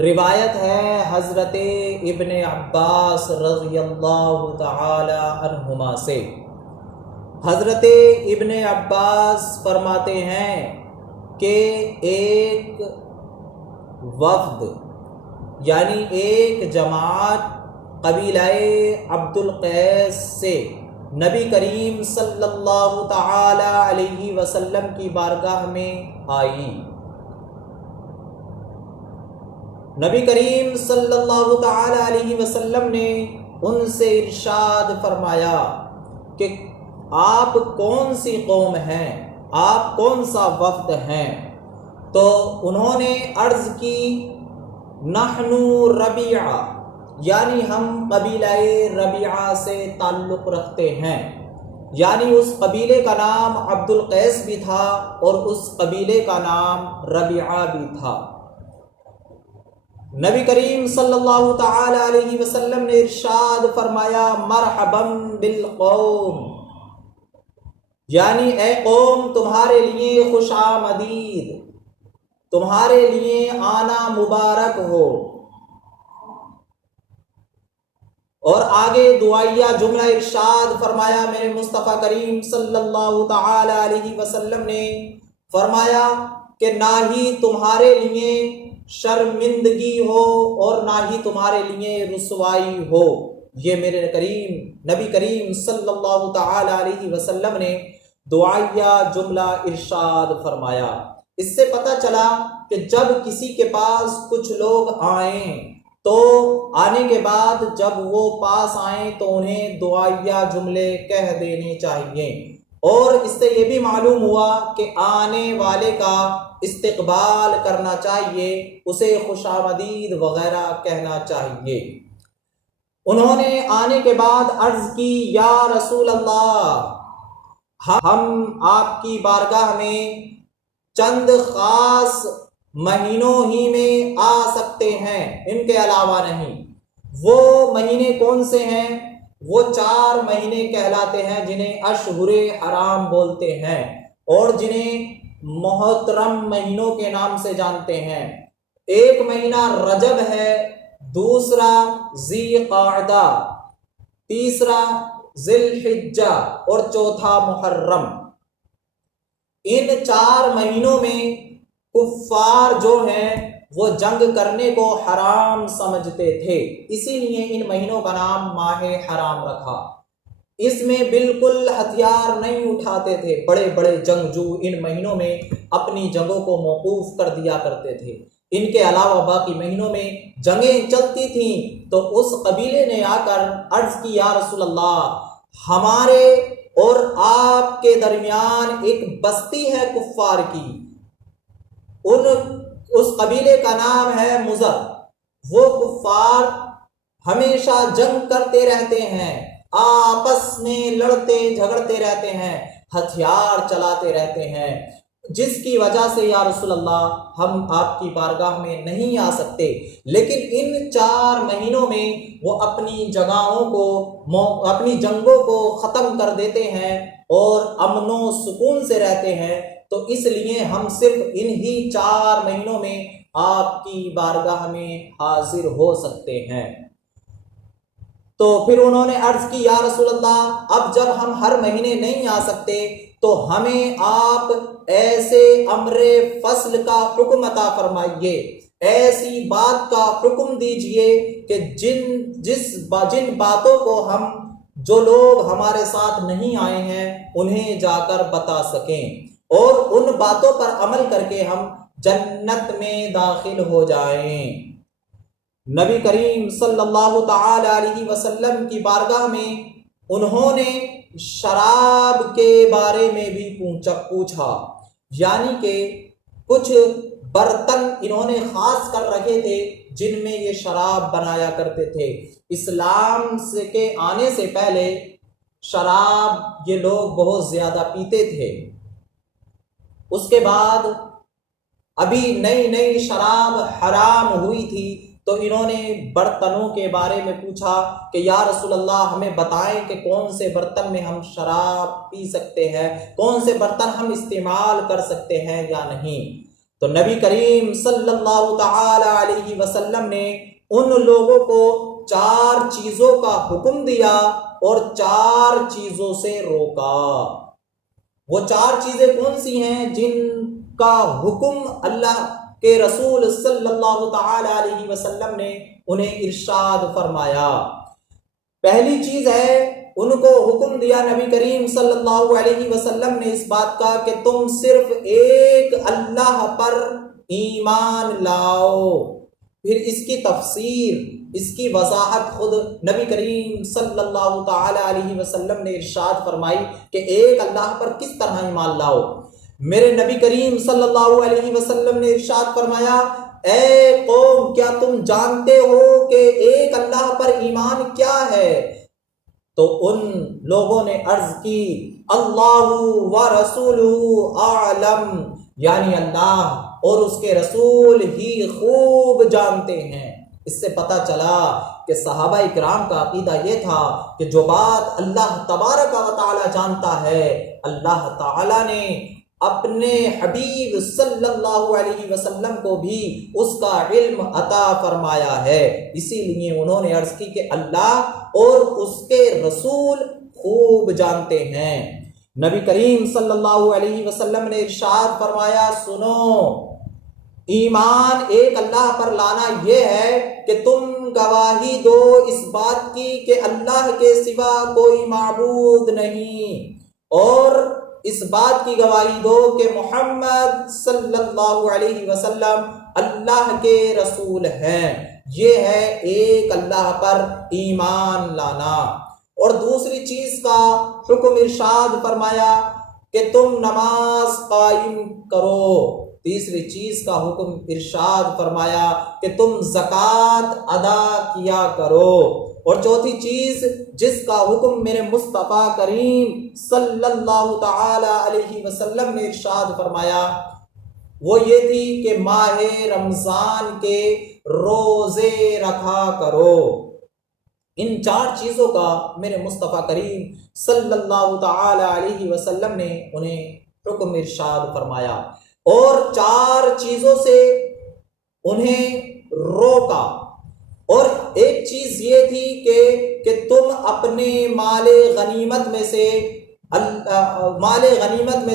روایت ہے حضرت ابن عباس رضی اللہ تعالی عنہما سے، حضرت ابن عباس فرماتے ہیں کہ ایک وفد یعنی ایک جماعت قبیلہ عبد القیس سے نبی کریم صلی اللہ تعالی علیہ وسلم کی بارگاہ میں آئی۔ نبی کریم صلی اللہ تعالی علیہ وسلم نے ان سے ارشاد فرمایا کہ آپ کون سی قوم ہیں، آپ کون سا وفد ہیں؟ تو انہوں نے عرض کی نحن ربیعہ، یعنی ہم قبیلہ ربیعہ سے تعلق رکھتے ہیں، یعنی اس قبیلے کا نام عبد القیس بھی تھا اور اس قبیلے کا نام ربیعہ بھی تھا۔ نبی کریم صلی اللہ تعالی علیہ وسلم نے ارشاد فرمایا مرحبا بالقوم، یعنی اے قوم تمہارے لیے خوش آمدید، تمہارے لیے آنا مبارک ہو۔ اور آگے دعائیہ جملہ ارشاد فرمایا میرے مصطفیٰ کریم صلی اللہ تعالی علیہ وسلم نے فرمایا کہ نہ ہی تمہارے لیے شرمندگی ہو اور نہ ہی تمہارے لیے رسوائی ہو۔ یہ میرے نبی کریم صلی اللہ تعالی علیہ وسلم نے دعائیہ جملہ ارشاد فرمایا۔ اس سے پتہ چلا کہ جب کسی کے پاس کچھ لوگ آئیں تو آنے کے بعد جب وہ پاس آئیں تو انہیں دعائیہ جملے کہہ دینے چاہیے، اور اس سے یہ بھی معلوم ہوا کہ آنے والے کا استقبال کرنا چاہیے، اسے خوش آمدید وغیرہ کہنا چاہیے۔ انہوں نے آنے کے بعد عرض کی یا رسول اللہ، ہم آپ کی بارگاہ میں چند خاص مہینوں ہی میں آ سکتے ہیں، ان کے علاوہ نہیں۔ وہ مہینے کون سے ہیں؟ وہ 4 مہینے کہلاتے ہیں جنہیں اشہر حرام بولتے ہیں اور جنہیں محترم مہینوں کے نام سے جانتے ہیں۔ ایک مہینہ رجب ہے، دوسرا ذی قعدہ، تیسرا ذی الحجہ اور چوتھا محرم۔ ان 4 مہینوں میں کفار جو ہیں وہ جنگ کرنے کو حرام سمجھتے تھے، اسی لیے ان مہینوں کا نام ماہ حرام رکھا۔ اس میں بالکل ہتھیار نہیں اٹھاتے تھے، بڑے بڑے جنگجو ان مہینوں میں اپنی جنگوں کو موقوف کر دیا کرتے تھے۔ ان کے علاوہ باقی مہینوں میں جنگیں چلتی تھیں تو اس قبیلے نے آ کر عرض کی یا رسول اللہ، ہمارے اور آپ کے درمیان ایک بستی ہے کفار کی، اس قبیلے کا نام ہے مضر، وہ کفار ہمیشہ جنگ کرتے رہتے ہیں، آپس میں لڑتے جھگڑتے رہتے ہیں، ہتھیار چلاتے رہتے ہیں، جس کی وجہ سے یا رسول اللہ ہم آپ کی بارگاہ میں نہیں آ سکتے۔ لیکن ان 4 مہینوں میں وہ اپنی اپنی جنگوں کو ختم کر دیتے ہیں اور امن و سکون سے رہتے ہیں، تو اس لیے ہم صرف انہی 4 مہینوں میں آپ کی بارگاہ میں حاضر ہو سکتے ہیں۔ تو پھر انہوں نے عرض کی یا رسول اللہ، اب جب ہم ہر مہینے نہیں آ سکتے تو ہمیں آپ ایسے امر فصل کا حکم عطا فرمائیے، ایسی بات کا حکم دیجئے کہ جن باتوں کو جو لوگ ہمارے ساتھ نہیں آئے ہیں انہیں جا کر بتا سکیں اور ان باتوں پر عمل کر کے ہم جنت میں داخل ہو جائیں۔ نبی کریم صلی اللہ تعالی علیہ وسلم کی بارگاہ میں انہوں نے شراب کے بارے میں بھی پوچھا، یعنی کہ کچھ برتن انہوں نے خاص کر رکھے تھے جن میں یہ شراب بنایا کرتے تھے۔ اسلام کے آنے سے پہلے شراب یہ لوگ بہت زیادہ پیتے تھے، اس کے بعد ابھی نئی شراب حرام ہوئی تھی تو انہوں نے برتنوں کے بارے میں پوچھا کہ یا رسول اللہ ہمیں بتائیں کہ کون سے برتن میں ہم شراب پی سکتے ہیں، کون سے برتن ہم استعمال کر سکتے ہیں یا نہیں۔ تو نبی کریم صلی اللہ تعالی علیہ وسلم نے ان لوگوں کو 4 چیزوں کا حکم دیا اور 4 چیزوں سے روکا۔ وہ 4 چیزیں کون سی ہیں جن کا حکم اللہ کے رسول صلی اللہ تعالی علیہ وسلم نے انہیں ارشاد فرمایا؟ پہلی چیز ہے، ان کو حکم دیا نبی کریم صلی اللہ علیہ وسلم نے اس بات کا کہ تم صرف ایک اللہ پر ایمان لاؤ۔ پھر اس کی تفسیر، اس کی وضاحت خود نبی کریم صلی اللہ تعالی علیہ وسلم نے ارشاد فرمائی کہ ایک اللہ پر کس طرح ایمان لاؤ۔ میرے نبی کریم صلی اللہ علیہ وسلم نے ارشاد فرمایا، اے قوم، کیا تم جانتے ہو کہ ایک اللہ پر ایمان کیا ہے؟ تو ان لوگوں نے عرض کی، اللہ و رسولہ اعلم، یعنی اللہ اور اس کے رسول ہی خوب جانتے ہیں۔ اس سے پتہ چلا کہ صحابہ اکرام کا عقیدہ یہ تھا کہ جو بات اللہ تبارک و تعالی جانتا ہے، اللہ تعالی نے اپنے حبیب صلی اللہ علیہ وسلم کو بھی اس کا علم عطا فرمایا ہے۔ اسی لیے انہوں نے عرض کی کہ اللہ اور اس کے رسول خوب جانتے ہیں۔ نبی کریم صلی اللہ علیہ وسلم نے ارشاد فرمایا، سنو، ایمان ایک اللہ پر لانا یہ ہے کہ تم گواہی دو اس بات کی کہ اللہ کے سوا کوئی معبود نہیں، اور اس بات کی گواہی دو کہ محمد صلی اللہ علیہ وسلم اللہ کے رسول ہیں۔ یہ ہے ایک اللہ پر ایمان لانا۔ اور دوسری چیز کا حکم ارشاد فرمایا کہ تم نماز قائم کرو۔ تیسری چیز کا حکم ارشاد فرمایا کہ تم زکوٰۃ ادا کیا کرو۔ اور چوتھی چیز جس کا حکم میرے مصطفیٰ کریم صلی اللہ تعالی علیہ وسلم نے ارشاد فرمایا وہ یہ تھی کہ ماہ رمضان کے روزے رکھا کرو۔ ان 4 چیزوں کا میرے مصطفیٰ کریم صلی اللہ تعالی علیہ وسلم نے انہیں حکم ارشاد فرمایا، اور 4 چیزوں سے انہیں روکا۔ اور ایک چیز یہ تھی کہ تم اپنے مال غنیمت میں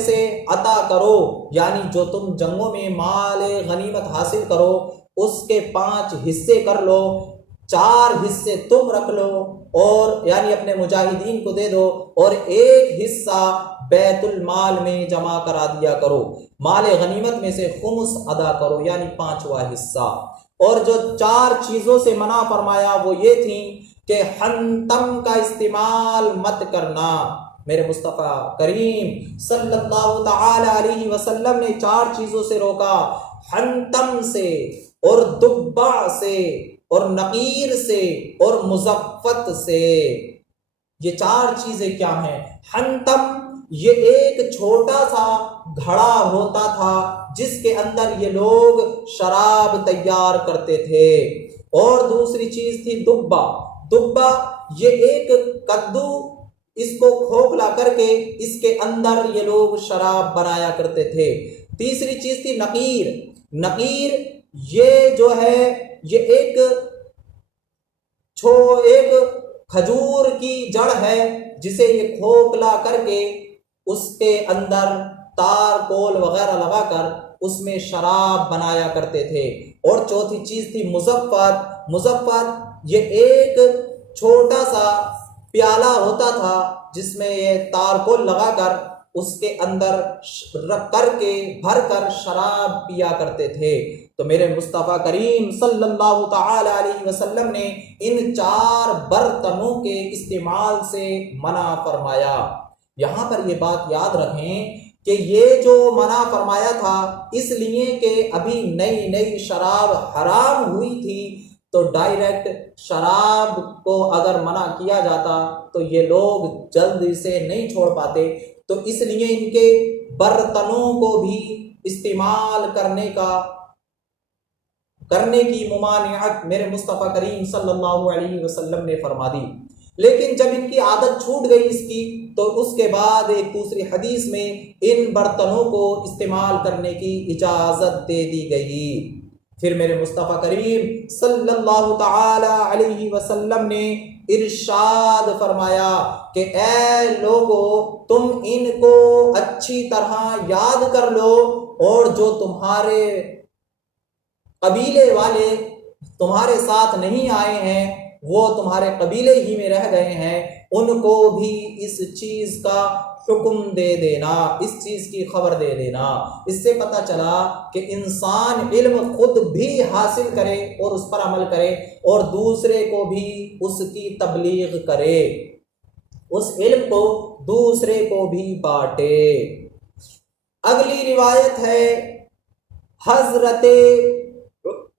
سے عطا کرو، یعنی جو تم جنگوں میں مال غنیمت حاصل کرو اس کے 5 حصے کر لو، 4 حصے تم رکھ لو، اور یعنی اپنے مجاہدین کو دے دو، اور 1 حصہ بیت المال میں جمع کرا دیا کرو۔ مال غنیمت میں سے خمس ادا کرو، یعنی 5واں حصہ۔ اور جو 4 چیزوں سے منع فرمایا وہ یہ تھیں کہ حنتم کا استعمال مت کرنا۔ میرے مصطفیٰ کریم صلی اللہ تعالی علیہ وسلم نے 4 چیزوں سے روکا، حنتم سے، اور دبا سے، اور نقیر سے، اور مزفت سے۔ یہ 4 چیزیں کیا ہیں؟ حنتم یہ ایک چھوٹا سا گھڑا ہوتا تھا جس کے اندر یہ لوگ شراب تیار کرتے تھے۔ اور دوسری چیز تھی دبا۔ دبا یہ ایک کدو، اس کو کھوکھلا کر کے اس کے اندر یہ لوگ شراب بنایا کرتے تھے۔ تیسری چیز تھی نقیر۔ نقیر یہ جو ہے یہ ایک کھجور کی جڑ ہے جسے یہ کھوکھلا کر کے اس کے اندر تار کول وغیرہ لگا کر اس میں شراب بنایا کرتے تھے۔ اور چوتھی چیز تھی مزفت۔ مزفت یہ ایک چھوٹا سا پیالہ ہوتا تھا جس میں یہ تار کول لگا کر اس کے اندر رکھ کر کے بھر کر شراب پیا کرتے تھے۔ تو میرے مصطفیٰ کریم صلی اللہ تعالی علیہ وسلم نے ان 4 برتنوں کے استعمال سے منع فرمایا۔ یہاں پر یہ بات یاد رکھیں کہ یہ جو منع فرمایا تھا اس لیے کہ ابھی نئی شراب حرام ہوئی تھی، تو ڈائریکٹ شراب کو اگر منع کیا جاتا تو یہ لوگ جلدی سے نہیں چھوڑ پاتے، تو اس لیے ان کے برتنوں کو بھی استعمال کرنے کی ممانعت میرے مصطفیٰ کریم صلی اللہ علیہ وسلم نے فرما دی۔ لیکن جب ان کی عادت چھوٹ گئی اس کی تو اس کے بعد ایک دوسری حدیث میں ان برتنوں کو استعمال کرنے کی اجازت دے دی گئی۔ پھر میرے مصطفیٰ کریم صلی اللہ تعالی علیہ وسلم نے ارشاد فرمایا کہ اے لوگو، تم ان کو اچھی طرح یاد کر لو، اور جو تمہارے قبیلے والے تمہارے ساتھ نہیں آئے ہیں، وہ تمہارے قبیلے ہی میں رہ گئے ہیں، ان کو بھی اس چیز کا حکم دے دینا، اس چیز کی خبر دے دینا۔ اس سے پتہ چلا کہ انسان علم خود بھی حاصل کرے اور اس پر عمل کرے، اور دوسرے کو بھی اس کی تبلیغ کرے، اس علم کو دوسرے کو بھی بانٹے۔ اگلی روایت ہے حضرت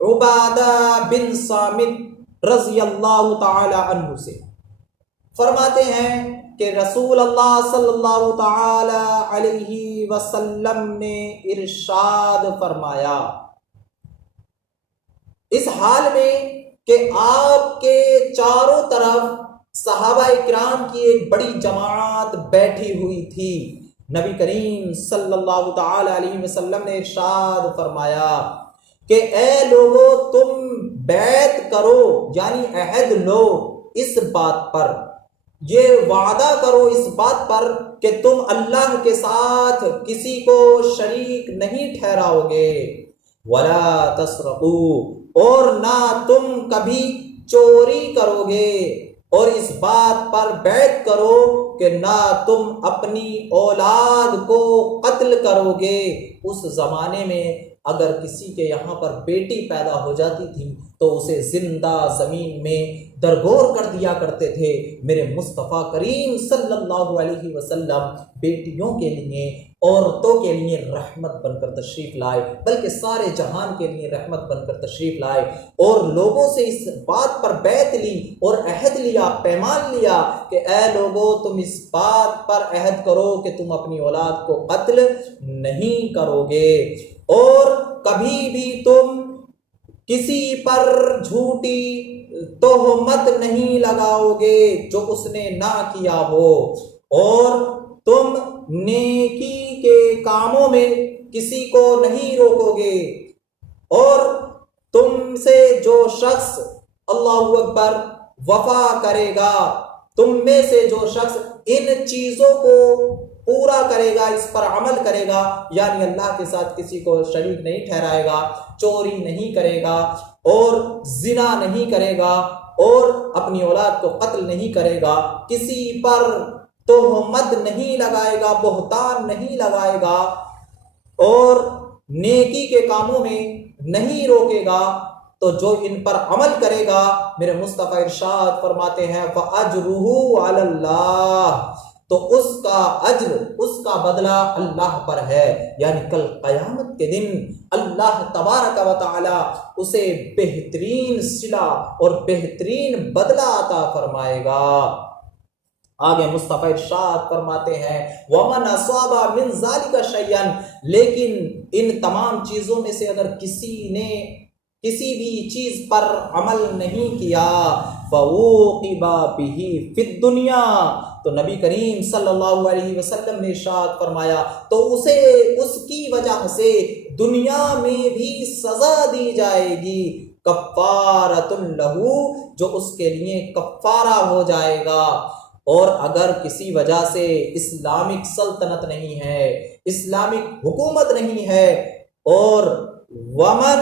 عبادہ بن صامت رضی اللہ تعالی عنہ سے، فرماتے ہیں کہ رسول اللہ صلی اللہ تعالی علیہ وسلم نے ارشاد فرمایا، اس حال میں کہ آپ کے چاروں طرف صحابہ کرام کی ایک بڑی جماعت بیٹھی ہوئی تھی، نبی کریم صلی اللہ تعالی علیہ وسلم نے ارشاد فرمایا کہ اے لوگو، تم بیعت کرو، یعنی عہد لو اس بات پر، یہ وعدہ کرو اس بات پر کہ تم اللہ کے ساتھ کسی کو شریک نہیں ٹھہراؤ گے، ولا تسرقوا، اور نہ تم کبھی چوری کرو گے، اور اس بات پر بیعت کرو کہ نہ تم اپنی اولاد کو قتل کرو گے۔ اس زمانے میں اگر کسی کے یہاں پر بیٹی پیدا ہو جاتی تھی تو اسے زندہ زمین میں درگور کر دیا کرتے تھے۔ میرے مصطفیٰ کریم صلی اللہ علیہ وسلم بیٹیوں کے لیے، عورتوں کے لیے رحمت بن کر تشریف لائے، بلکہ سارے جہان کے لیے رحمت بن کر تشریف لائے، اور لوگوں سے اس بات پر بیعت لی اور عہد لیا، پیمان لیا کہ اے لوگو، تم اس بات پر عہد کرو کہ تم اپنی اولاد کو قتل نہیں کرو گے، اور کبھی بھی تم کسی پر جھوٹی تہمت نہیں لگاؤ گے جو اس نے نہ کیا ہو، اور تم نیکی کے کاموں میں کسی کو نہیں روکو گے، اور تم سے جو شخص اللہ اکبر وفا کرے گا، تم میں سے جو شخص ان چیزوں کو پورا کرے گا، اس پر عمل کرے گا، یعنی اللہ کے ساتھ کسی کو شریک نہیں ٹھہرائے گا، چوری نہیں کرے گا، اور زنا نہیں کرے گا، اور اپنی اولاد کو قتل نہیں کرے گا، کسی پر تہمت نہیں لگائے گا، بہتان نہیں لگائے گا، اور نیکی کے کاموں میں نہیں روکے گا، تو جو ان پر عمل کرے گا، میرے مصطفیٰ ارشاد فرماتے ہیں فَأَجْرُهُ عَلَى اللَّهِ، تو اس کا اجر، اس کا بدلہ اللہ پر ہے، یعنی کل قیامت کے دن اللہ تبارک و تعالی اسے بہترین صلہ اور بہترین بدلہ عطا فرمائے گا۔ آگے مصطفیٰ ارشاد فرماتے ہیں وَمَنْ أَصَابَ مِنْ ذَلِكَ شَيْئًا، لیکن ان تمام چیزوں میں سے اگر کسی نے کسی بھی چیز پر عمل نہیں کیا، فَعُوقِبَ بِهِ فِي الدُّنْيَا، تو نبی کریم صلی اللہ علیہ وسلم نے ارشاد فرمایا تو اسے اس کی وجہ سے دنیا میں بھی سزا دی جائے گی، کفارۃ لہ، جو اس کے لیے کفارہ ہو جائے گا۔ اور اگر کسی وجہ سے اسلامک سلطنت نہیں ہے، اسلامک حکومت نہیں ہے، اور ومن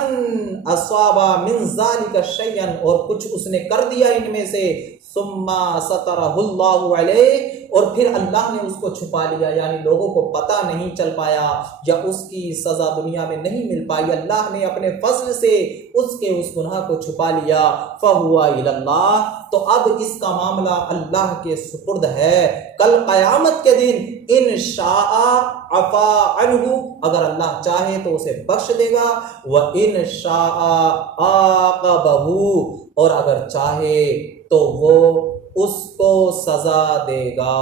اصاب من ذلك شيئا، اور کچھ اس نے کر دیا ان میں سے، ثم سترہ اللہ علیہ، اور پھر اللہ نے اس کو چھپا لیا، یعنی لوگوں کو پتہ نہیں چل پایا یا اس کی سزا دنیا میں نہیں مل پائی، اللہ نے اپنے فضل سے اس کے اس گناہ کو چھپا لیا، فہو الی اللہ، تو اب اس کا معاملہ اللہ کے سپرد ہے، کل قیامت کے دن ان شاء عفا عنہ، اگر اللہ چاہے تو اسے بخش دے گا، وَإِن شَاءَ عَاقَبَهُ، اور اگر چاہے تو وہ اس کو سزا دے گا۔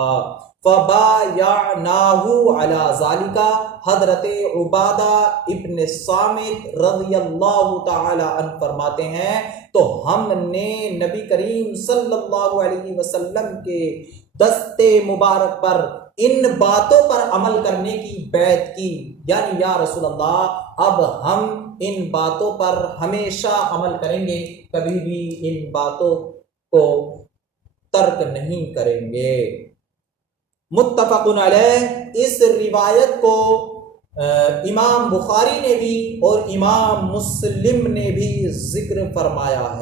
فبایعناہ علی ذالک، حضرت عبادہ ابن صامت رضی اللہ تعالی عنہ فرماتے ہیں تو ہم نے نبی کریم صلی اللہ علیہ وسلم کے دستے مبارک پر ان باتوں پر عمل کرنے کی بیعت کی، یعنی یا رسول اللہ اب ہم ان باتوں پر ہمیشہ عمل کریں گے، کبھی بھی ان باتوں کو ترک نہیں کریں گے۔ متفق علیہ، اس روایت کو امام بخاری نے بھی اور امام مسلم نے بھی ذکر فرمایا ہے۔